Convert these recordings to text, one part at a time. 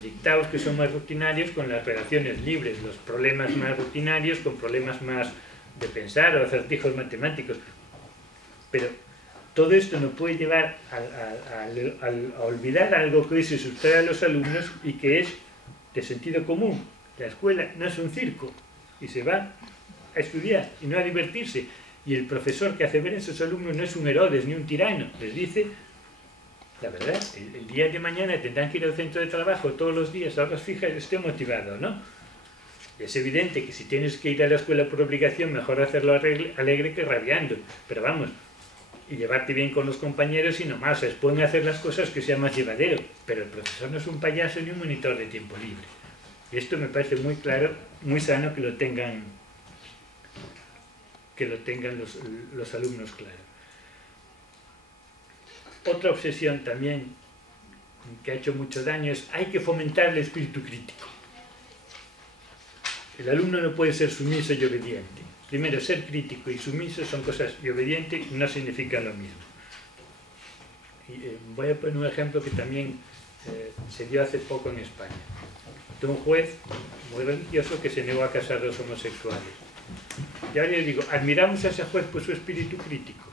dictados que son más rutinarios con las relaciones libres, los problemas más rutinarios con problemas más de pensar o acertijos matemáticos. Pero todo esto nos puede llevar a olvidar algo que hoy se sustrae a los alumnos y que es de sentido común. La escuela no es un circo y se va a estudiar y no a divertirse. Y el profesor que hace ver a esos alumnos no es un Herodes ni un tirano, les dice la verdad, el día de mañana tendrán que ir al centro de trabajo todos los días a horas fijas, esté motivado, ¿no? Es evidente que si tienes que ir a la escuela por obligación, mejor hacerlo alegre que rabiando, pero vamos, y llevarte bien con los compañeros y no más, se pueden hacer las cosas que sea más llevadero, pero el profesor no es un payaso ni un monitor de tiempo libre. Y esto me parece muy claro, muy sano que lo tengan los alumnos claro. Otra obsesión también que ha hecho mucho daño es hay que fomentar el espíritu crítico. El alumno no puede ser sumiso y obediente. Primero, ser crítico y sumiso son cosas, y obediente no significan lo mismo. Y, voy a poner un ejemplo que también se dio hace poco en España. De un juez muy religioso que se negó a casar a los homosexuales. Y ahora yo digo, admiramos a ese juez por su espíritu crítico.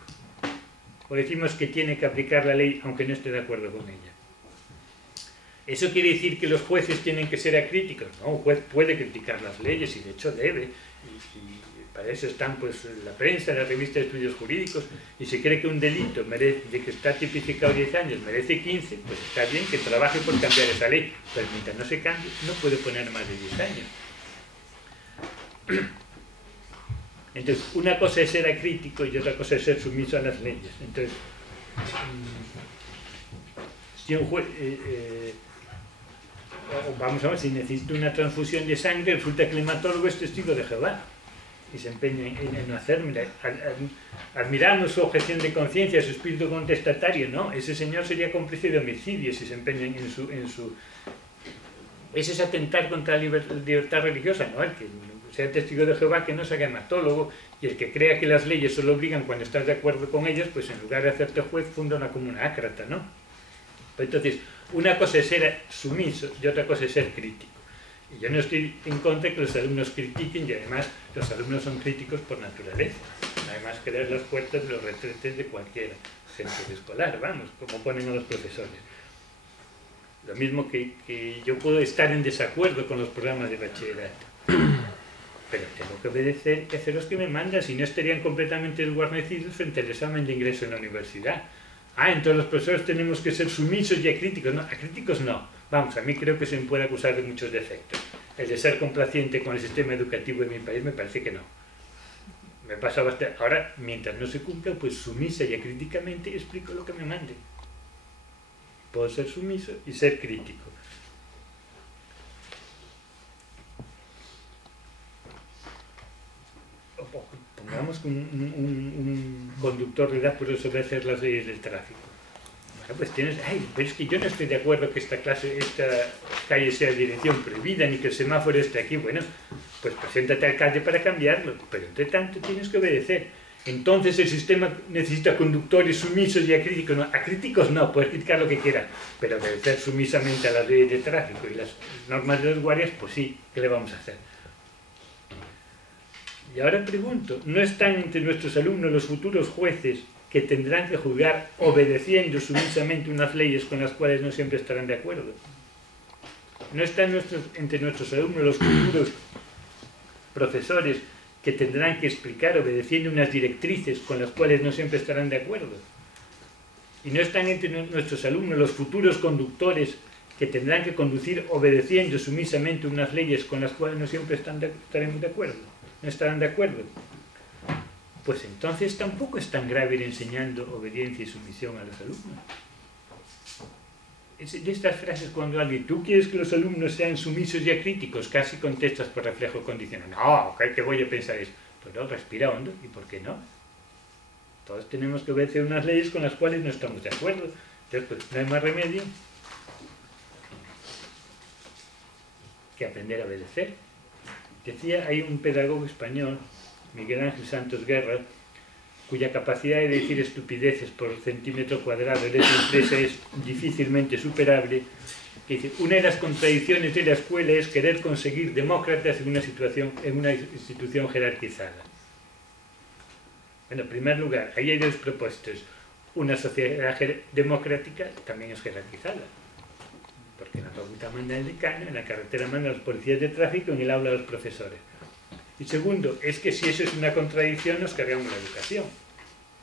O decimos que tiene que aplicar la ley aunque no esté de acuerdo con ella. ¿Eso quiere decir que los jueces tienen que ser acríticos? No, un juez puede criticar las leyes y de hecho debe. Y para eso están pues, la prensa, la revista de estudios jurídicos. Y si cree que un delito de que está tipificado 10 años merece 15, pues está bien que trabaje por cambiar esa ley. Pero mientras no se cambie, no puede poner más de 10 años. Entonces, una cosa es ser acrítico y otra cosa es ser sumiso a las leyes. Entonces, si un juez, vamos a ver, si necesita una transfusión de sangre, resulta que el hematólogo es testigo de Jehová y se empeña en no hacerme. Admiramos su objeción de conciencia, su espíritu contestatario, no, ese señor sería cómplice de homicidio si se empeña en su... Ese es atentar contra la libertad religiosa, ¿no? El que sea testigo de Jehová que no sea hematólogo y el que crea que las leyes solo obligan cuando estás de acuerdo con ellas, pues en lugar de hacerte juez funda una comuna ácrata, ¿no? Entonces, una cosa es ser sumiso y otra cosa es ser crítico. Y yo no estoy en contra de que los alumnos critiquen y además los alumnos son críticos por naturaleza. Además que leer las puertas de los retretes de cualquier centro escolar, vamos, como ponen a los profesores. Lo mismo que yo puedo estar en desacuerdo con los programas de bachillerato. Pero tengo que obedecer y hacer los que me mandan, si no estarían completamente desguarnecidos frente al examen de ingreso en la universidad. Entonces los profesores tenemos que ser sumisos y acríticos. No, acríticos no. Vamos, a mí creo que se me puede acusar de muchos defectos. El de ser complaciente con el sistema educativo de mi país me parece que no. Me pasa bastante. Ahora, mientras no se cumpla, pues sumisa y acríticamente explico lo que me manden. Puedo ser sumiso y ser crítico. Pongamos que un conductor le da por obedecer las leyes del tráfico. Bueno, pues tienes, pero es que yo no estoy de acuerdo que esta calle sea de dirección prohibida ni que el semáforo esté aquí. Bueno, pues preséntate al alcalde para cambiarlo, pero entre tanto tienes que obedecer. Entonces el sistema necesita conductores sumisos y acríticos. No, acríticos no, puedes criticar lo que quieras, pero obedecer sumisamente a las leyes de tráfico y las normas de los guardias, pues sí, ¿qué le vamos a hacer? Y ahora pregunto, ¿no están entre nuestros alumnos los futuros jueces que tendrán que juzgar obedeciendo sumisamente unas leyes con las cuales no siempre estarán de acuerdo? ¿No están entre nuestros alumnos los futuros profesores que tendrán que explicar obedeciendo unas directrices con las cuales no siempre estarán de acuerdo? ¿Y no están entre nuestros alumnos los futuros conductores que tendrán que conducir obedeciendo sumisamente unas leyes con las cuales no siempre estaremos de acuerdo? ¿No estarán de acuerdo? Pues entonces tampoco es tan grave ir enseñando obediencia y sumisión a los alumnos. De estas frases cuando alguien, ¿tú quieres que los alumnos sean sumisos y acríticos? Casi contestas por reflejo condicional. No, ¿qué voy a pensar eso? Pero respira hondo, ¿y por qué no? Todos tenemos que obedecer unas leyes con las cuales no estamos de acuerdo. Entonces, pues no hay más remedio que aprender a obedecer. Decía, hay un pedagogo español, Miguel Ángel Santos Guerra, cuya capacidad de decir estupideces por centímetro cuadrado de letra impresa es difícilmente superable, que dice, una de las contradicciones de la escuela es querer conseguir demócratas en una institución jerarquizada. Bueno, en primer lugar, ahí hay dos propuestas. Una sociedad democrática también es jerarquizada, porque en la facultad manda el decano, en la carretera manda los policías de tráfico, en el aula los profesores. Y segundo, es que si eso es una contradicción, nos cargamos la educación.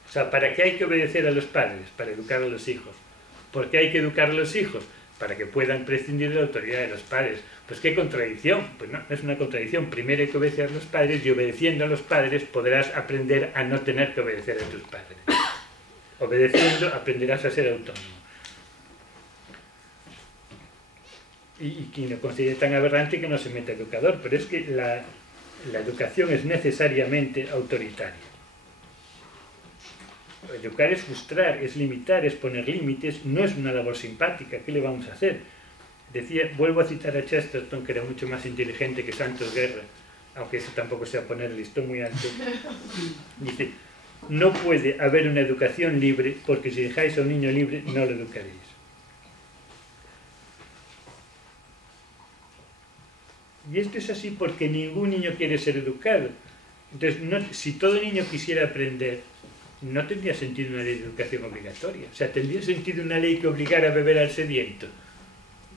O sea, ¿para qué hay que obedecer a los padres? Para educar a los hijos. ¿Por qué hay que educar a los hijos? Para que puedan prescindir de la autoridad de los padres. Pues ¿qué contradicción? Pues no, no es una contradicción. Primero hay que obedecer a los padres y obedeciendo a los padres podrás aprender a no tener que obedecer a tus padres. Obedeciendo aprenderás a ser autónomo. Y quien lo considere tan aberrante que no se meta educador, pero es que la educación es necesariamente autoritaria. Educar es frustrar, es limitar, es poner límites, no es una labor simpática. ¿Qué le vamos a hacer? Decía, vuelvo a citar a Chesterton, que era mucho más inteligente que Santos Guerra, aunque eso tampoco sea poner el listón muy alto. Dice, no puede haber una educación libre porque si dejáis a un niño libre no lo educaréis. Y esto es así porque ningún niño quiere ser educado. Entonces, si todo niño quisiera aprender, no tendría sentido una ley de educación obligatoria. O sea, tendría sentido una ley que obligara a beber al sediento.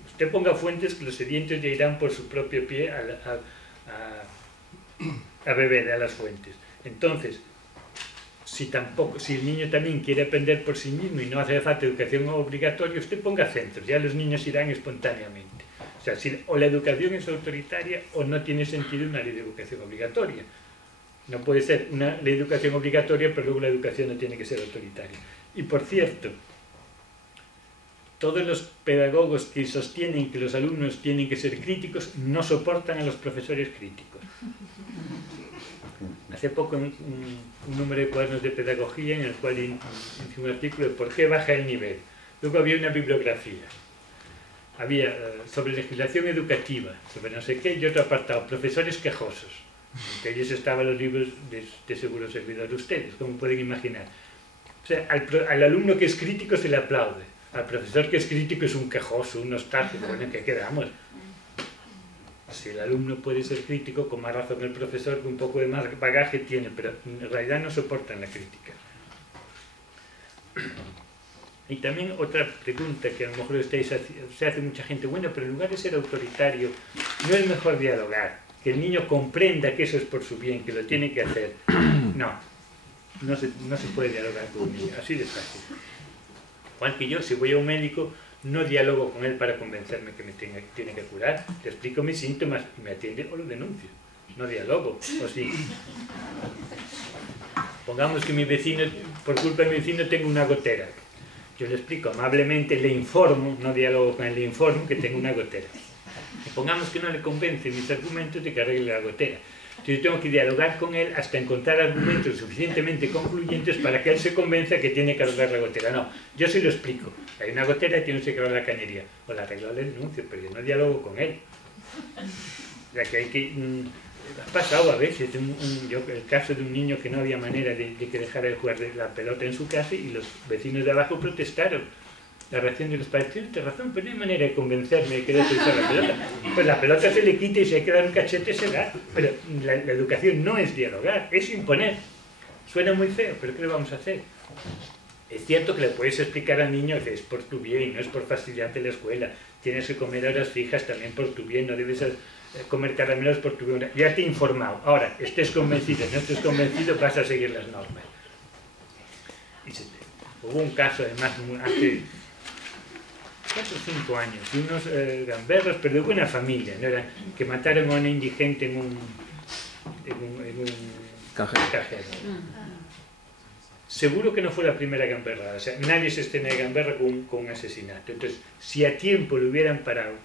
Usted ponga fuentes que los sedientos ya irán por su propio pie a beber a las fuentes. Entonces, si el niño también quiere aprender por sí mismo y no hace falta educación obligatoria, usted ponga centros, ya los niños irán espontáneamente. O sea, o la educación es autoritaria o no tiene sentido una ley de educación obligatoria. No puede ser una ley de educación obligatoria, pero luego la educación no tiene que ser autoritaria. Y por cierto, todos los pedagogos que sostienen que los alumnos tienen que ser críticos no soportan a los profesores críticos. Hace poco un número de cuadernos de pedagogía en el cual hice un artículo de por qué baja el nivel. Luego había una bibliografía. Había sobre legislación educativa, sobre no sé qué, y otro apartado, profesores quejosos. Entre ellos estaban los libros de seguro servidor de ustedes, como pueden imaginar. O sea, al alumno que es crítico se le aplaude. Al profesor que es crítico es un quejoso, un nostálgico. Bueno, ¿en qué quedamos? Si el alumno puede ser crítico, con más razón el profesor, que un poco de más bagaje tiene, pero en realidad no soportan la crítica. Y también otra pregunta que a lo mejor se hace mucha gente, bueno, pero en lugar de ser autoritario, ¿no es mejor dialogar? Que el niño comprenda que eso es por su bien, que lo tiene que hacer. No se puede dialogar con un niño, así de fácil. Igual que yo, si voy a un médico, no dialogo con él para convencerme que me tiene que curar, le explico mis síntomas y me atiende o lo denuncio. No dialogo, o sí. Pongamos que mi vecino, por culpa de mi vecino, tengo una gotera. Yo le explico amablemente, le informo, no dialogo con él, le informo que tengo una gotera. Y pongamos que no le convence mis argumentos de que arregle la gotera. Entonces yo tengo que dialogar con él hasta encontrar argumentos suficientemente concluyentes para que él se convenza que tiene que arreglar la gotera. No, yo se lo explico. Hay una gotera y tiene que arreglar la cañería. O la arreglo o le denuncio, pero yo no dialogo con él. O sea que hay que... ha pasado a veces el caso de un niño que no había manera de que dejara de jugar la pelota en su casa y los vecinos de abajo protestaron. La reacción de los padres, tienes razón, pero no hay manera de convencerme de que deje de usar la pelota. Pues la pelota se le quita y si hay que dar un cachete se da. Pero la educación no es dialogar, es imponer. Suena muy feo, pero ¿qué le vamos a hacer? Es cierto que le puedes explicar al niño que es por tu bien, no es por fastidiarte la escuela. Tienes que comer horas fijas también por tu bien, no debes comer caramelos por tu bien. Ya te he informado. Ahora, estés convencido, no estés convencido, vas a seguir las normas. Hubo un caso, además, hace 4 o 5 años, de unos gamberros, pero de buena familia, ¿no? Que mataron a una indigente en un cajero. Seguro que no fue la primera gamberrada, o sea, nadie se estrena de gamberra con un asesinato. Entonces, si a tiempo lo hubieran parado,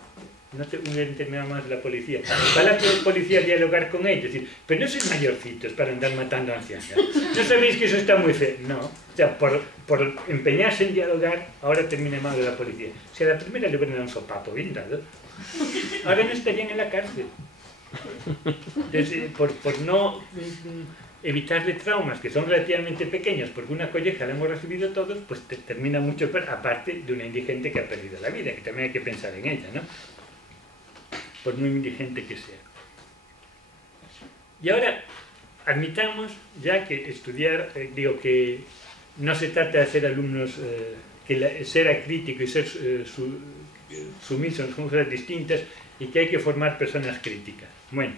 no hubieran terminado más la policía. Va la policía a dialogar con ellos, decir, pero no sois mayorcitos para andar matando a ancianos. ¿No sabéis que eso está muy feo? No. O sea, por empeñarse en dialogar, ahora termina mal de la policía. Si a la primera le hubieran dado un sopapo bien dado, ahora no estarían en la cárcel. Entonces, por no evitarle traumas que son relativamente pequeños, porque una colleja la hemos recibido todos, pues termina mucho peor, aparte de una indigente que ha perdido la vida, que también hay que pensar en ella, ¿no? Por muy indigente que sea. Y ahora, admitamos ya que estudiar, digo que no se trata de hacer alumnos, que ser acrítico y ser sumiso son cosas distintas, y que hay que formar personas críticas. Bueno,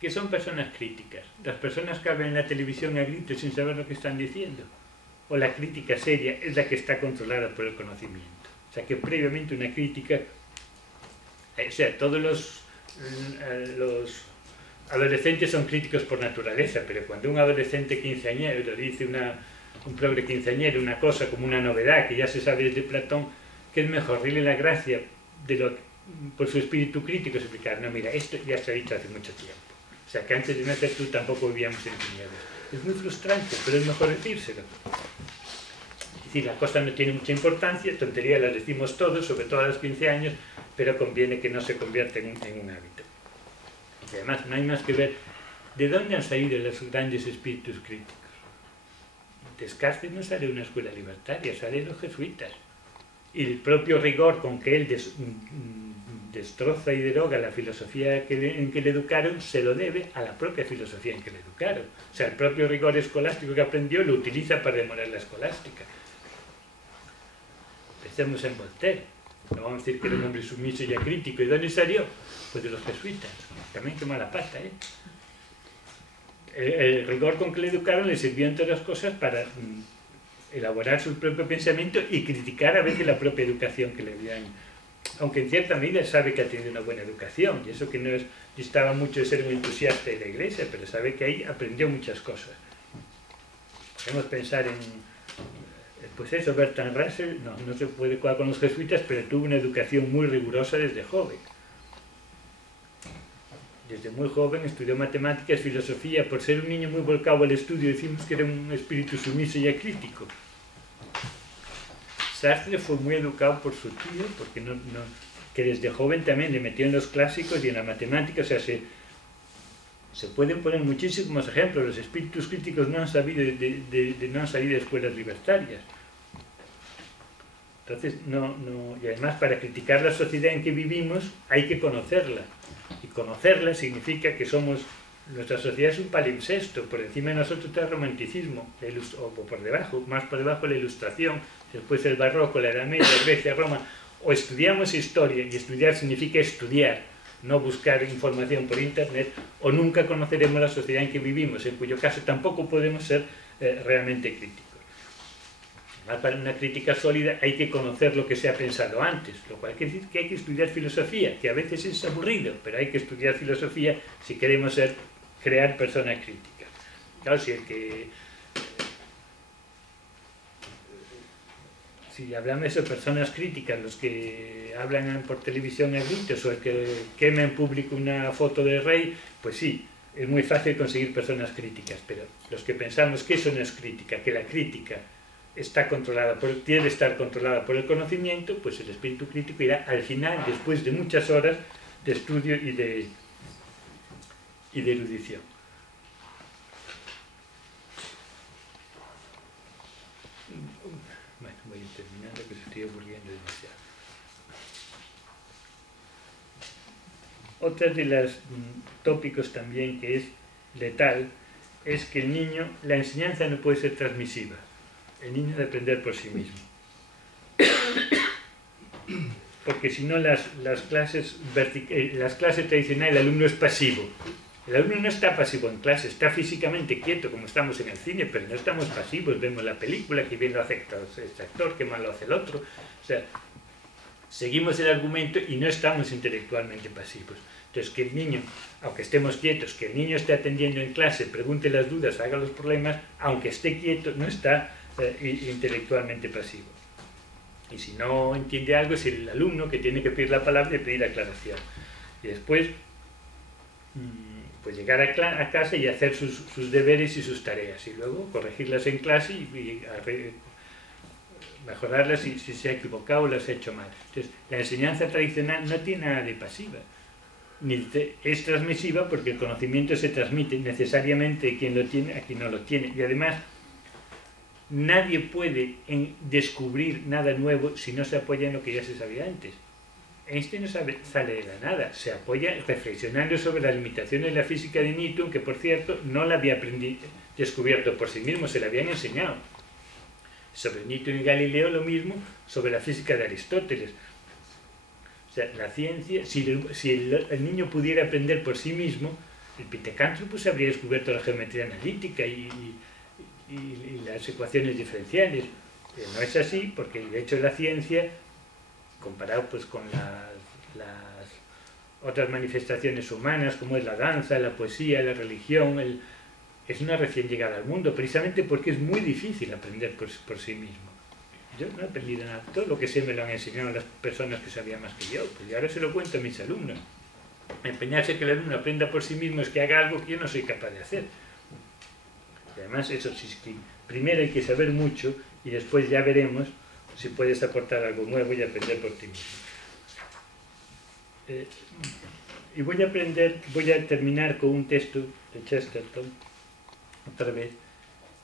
¿qué son personas críticas? Las personas que hablan en la televisión a gritos sin saber lo que están diciendo. O la crítica seria es la que está controlada por el conocimiento. O sea, que previamente una crítica... O sea, todos los adolescentes son críticos por naturaleza, pero cuando un adolescente quinceañero dice un progre quinceañero una cosa como una novedad que ya se sabe desde Platón, que es mejor darle la gracia por su espíritu crítico, es explicar, no, mira, esto ya se ha dicho hace mucho tiempo. O sea, que antes de nacer tú tampoco vivíamos en tinieblas. Es muy frustrante, pero es mejor decírselo. Es decir, la cosa no tiene mucha importancia, tonterías las decimos todos, sobre todo a los 15 años, pero conviene que no se convierta en un hábito. Y además, no hay más que ver de dónde han salido los grandes espíritus críticos. Descartes no sale de una escuela libertaria, sale de los jesuitas. Y el propio rigor con que él destroza y deroga la filosofía en que le educaron se lo debe a la propia filosofía en que le educaron. O sea, el propio rigor escolástico que aprendió lo utiliza para demoler la escolástica. Pensemos en Voltaire. No vamos a decir que era un hombre sumiso y acrítico. ¿Y dónde salió? Pues de los jesuitas. También qué mala pata, ¿eh? El rigor con que le educaron le sirvió entre otras cosas para elaborar su propio pensamiento y criticar a veces la propia educación que le habían, aunque en cierta medida sabe que ha tenido una buena educación, y eso que no distaba mucho de ser un entusiasta de la Iglesia, pero sabe que ahí aprendió muchas cosas. Podemos pensar en, pues eso, Bertrand Russell, no se puede jugar con los jesuitas, pero tuvo una educación muy rigurosa desde joven. Desde muy joven estudió matemáticas, filosofía. Por ser un niño muy volcado al estudio, decimos que era un espíritu sumiso y acrítico. Sartre fue muy educado por su tío, porque que desde joven también le metió en los clásicos y en la matemática. O sea, se pueden poner muchísimos ejemplos. Los espíritus críticos no han salido de escuelas libertarias. Entonces, y además para criticar la sociedad en que vivimos hay que conocerla. Y conocerla significa que nuestra sociedad es un palimpsesto, por encima de nosotros está el romanticismo, o por debajo, más por debajo la ilustración, después el barroco, la Edad Media, Grecia, Roma. O estudiamos historia, y estudiar significa estudiar, no buscar información por internet, o nunca conoceremos la sociedad en que vivimos, en cuyo caso tampoco podemos ser realmente críticos. Además, para una crítica sólida hay que conocer lo que se ha pensado antes, lo cual quiere decir que hay que estudiar filosofía, que a veces es aburrido, pero hay que estudiar filosofía si queremos crear personas críticas. Claro, si hablamos de personas críticas, los que hablan por televisión a gritos o el que quema en público una foto del rey, pues sí, es muy fácil conseguir personas críticas, pero los que pensamos que eso no es crítica, que la crítica debe estar controlada por el conocimiento, pues el espíritu crítico irá al final, después de muchas horas de estudio y de erudición. Bueno, voy a ir terminando, que se estoy aburriendo demasiado. Otro de los tópicos también que es letal es que el niño, la enseñanza no puede ser transmisiva. El niño debe aprender por sí mismo. Porque si no, las clases tradicionales, el alumno es pasivo. El alumno no está pasivo en clase, está físicamente quieto, como estamos en el cine, pero no estamos pasivos. Vemos la película, que bien lo hace este actor, que mal lo hace el otro. O sea, seguimos el argumento y no estamos intelectualmente pasivos. Entonces, que el niño, aunque estemos quietos, que el niño esté atendiendo en clase, pregunte las dudas, haga los problemas, aunque esté quieto, no está intelectualmente pasivo. Y si no entiende algo, es el alumno que tiene que pedir la palabra y pedir aclaración. Y después, pues llegar a casa y hacer sus deberes y sus tareas. Y luego corregirlas en clase y mejorarlas si se ha equivocado o las ha hecho mal. Entonces, la enseñanza tradicional no tiene nada de pasiva. es transmisiva porque el conocimiento se transmite necesariamente de quien lo tiene a quien no lo tiene. Y además, nadie puede descubrir nada nuevo si no se apoya en lo que ya se sabía antes. Einstein no sale de la nada, se apoya reflexionando sobre las limitaciones de la física de Newton, que por cierto no la había descubierto por sí mismo, se la habían enseñado. Sobre Newton y Galileo lo mismo, sobre la física de Aristóteles. O sea, la ciencia, si el niño pudiera aprender por sí mismo, el Pithecanthropus habría descubierto la geometría analítica y las ecuaciones diferenciales. No es así, porque de hecho la ciencia, comparado pues con las otras manifestaciones humanas, como es la danza, la poesía, la religión, es una recién llegada al mundo, precisamente porque es muy difícil aprender por sí mismo. Yo no he aprendido nada, todo lo que sé me lo han enseñado las personas que sabían más que yo, pues, y ahora se lo cuento a mis alumnos. Empeñarse que el alumno aprenda por sí mismo es que haga algo que yo no soy capaz de hacer. Y además, eso sí, primero hay que saber mucho y después ya veremos si puedes aportar algo nuevo y aprender por ti mismo. Y voy a terminar con un texto de Chesterton, otra vez.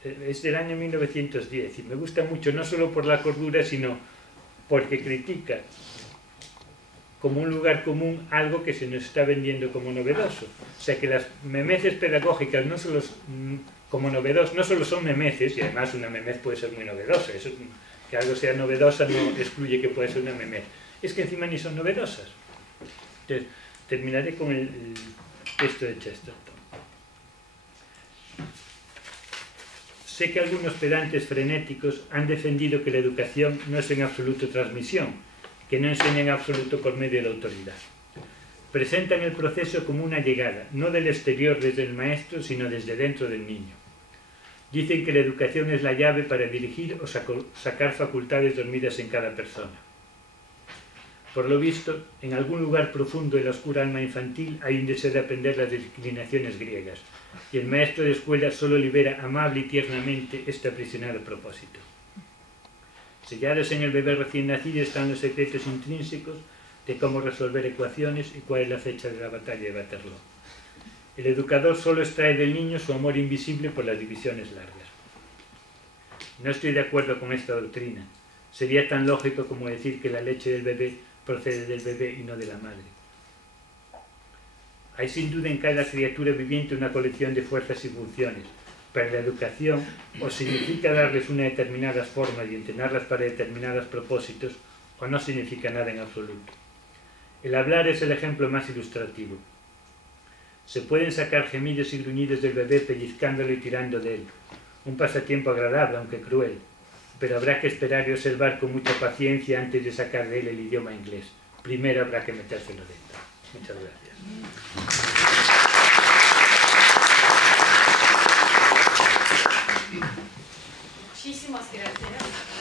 Es del año 1910 y me gusta mucho, no solo por la cordura, sino porque critica como un lugar común algo que se nos está vendiendo como novedoso. O sea que las memeces pedagógicas no solo como novedosos, no solo son memeces, y además una memez puede ser muy novedosa, eso, que algo sea novedosa no excluye que pueda ser una memez, es que encima ni son novedosas. Entonces, terminaré con el texto de Chesterton. Sé que algunos pedantes frenéticos han defendido que la educación no es en absoluto transmisión, que no enseña en absoluto por medio de la autoridad. Presentan el proceso como una llegada, no del exterior desde el maestro, sino desde dentro del niño. Dicen que la educación es la llave para dirigir o sacar facultades dormidas en cada persona. Por lo visto, en algún lugar profundo de la oscura alma infantil hay un deseo de aprender las declinaciones griegas, y el maestro de escuela solo libera amable y tiernamente este aprisionado propósito. Sellados en el bebé recién nacido están los secretos intrínsecos de cómo resolver ecuaciones y cuál es la fecha de la batalla de Waterloo. El educador solo extrae del niño su amor invisible por las divisiones largas. No estoy de acuerdo con esta doctrina. Sería tan lógico como decir que la leche del bebé procede del bebé y no de la madre. Hay sin duda en cada criatura viviente una colección de fuerzas y funciones, pero la educación o significa darles una determinadas formas y entrenarlas para determinados propósitos, o no significa nada en absoluto. El hablar es el ejemplo más ilustrativo. Se pueden sacar gemidos y gruñidos del bebé pellizcándolo y tirando de él. Un pasatiempo agradable, aunque cruel, pero habrá que esperar y observar con mucha paciencia antes de sacar de él el idioma inglés. Primero habrá que metérselo dentro. Muchas gracias. Muchísimas gracias.